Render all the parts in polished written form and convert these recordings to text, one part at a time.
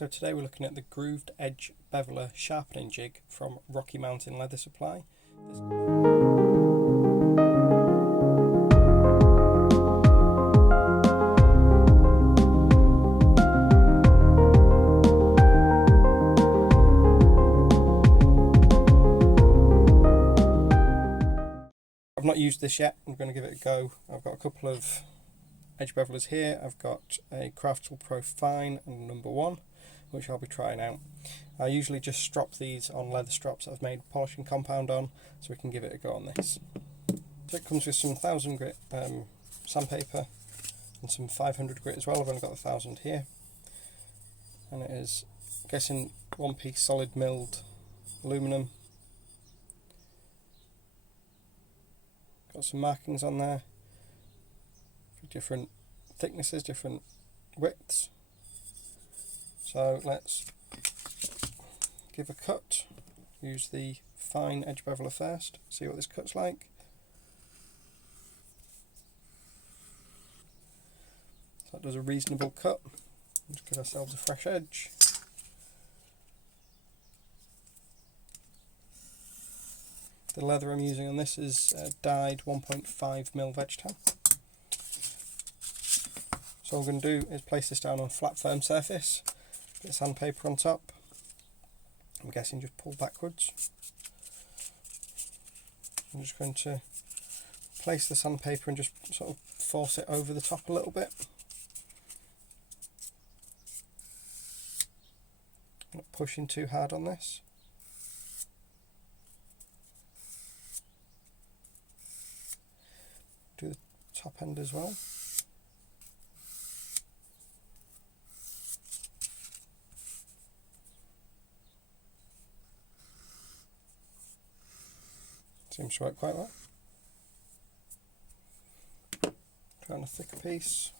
So today we're looking at the grooved edge Beveler sharpening jig from Rocky Mountain Leather Supply. I've not used this yet, I'm going to give it a go. I've got a couple of edge bevelers here. I've got a Craftool Pro Fine and number 1, which I'll be trying out. I usually just strop these on leather strops that I've made polishing compound on, so we can give it a go on this. So it comes with some 1000 grit sandpaper and some 500 grit as well. I've only got 1000 here, and it is, I'm guessing, one piece solid milled aluminum. Got some markings on there, different thicknesses, different widths. So let's give a cut. Use the fine edge beveler first, see what this cut's like. So that does a reasonable cut. Let's give ourselves a fresh edge. The leather I'm using on this is dyed 1.5mm veg tan. So what I'm going to do is place this down on a flat firm surface, get sandpaper on top. I'm guessing just pull backwards. I'm just going to place the sandpaper and just sort of force it over the top a little bit. Not pushing too hard on this. Do the top end as well. Seems to work quite well. Try on a thicker piece.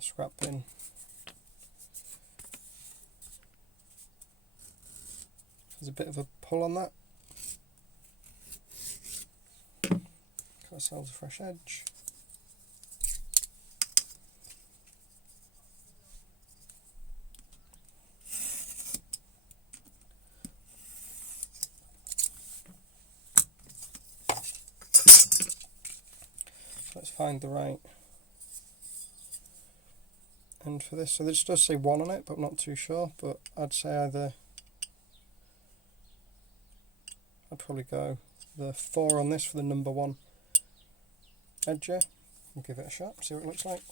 Scrap bin. There's a bit of a pull on that. Got ourselves a fresh edge. Let's find the right end for this. So this does say 1 on it, but I'm not too sure. But I'd say I'd probably go the 4 on this for the number 1 edger. We'll give it a shot, see what it looks like.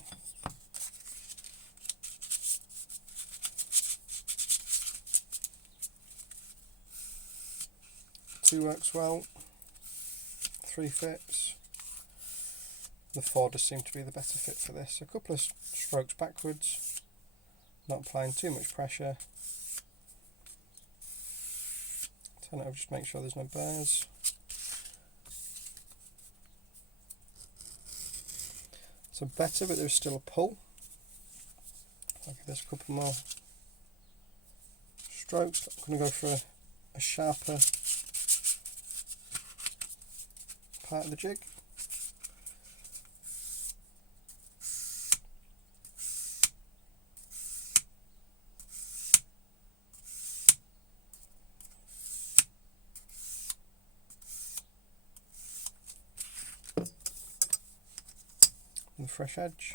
Two works well, 3 fits. The 4 does seem to be the better fit for this. A couple of strokes backwards, not applying too much pressure. Turn it over, just make sure there's no burrs. So better, but there's still a pull. I'll give this a couple more strokes. I'm going to go for a sharper part of the jig. The fresh edge.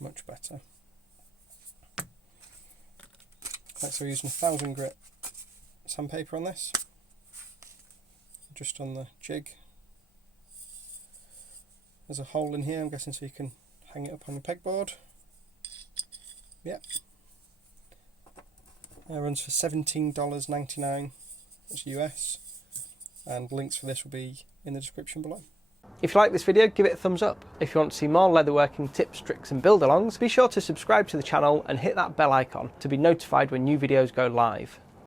Much better. Right, so we're using 1000 grit sandpaper on this, just on the jig. There's a hole in here, I'm guessing, so you can hang it up on the pegboard. Yep. It runs for $17.99, that's US, and links for this will be in the description below. If you like this video, give it a thumbs up. If you want to see more leatherworking tips, tricks and build-alongs, be sure to subscribe to the channel and hit that bell icon to be notified when new videos go live.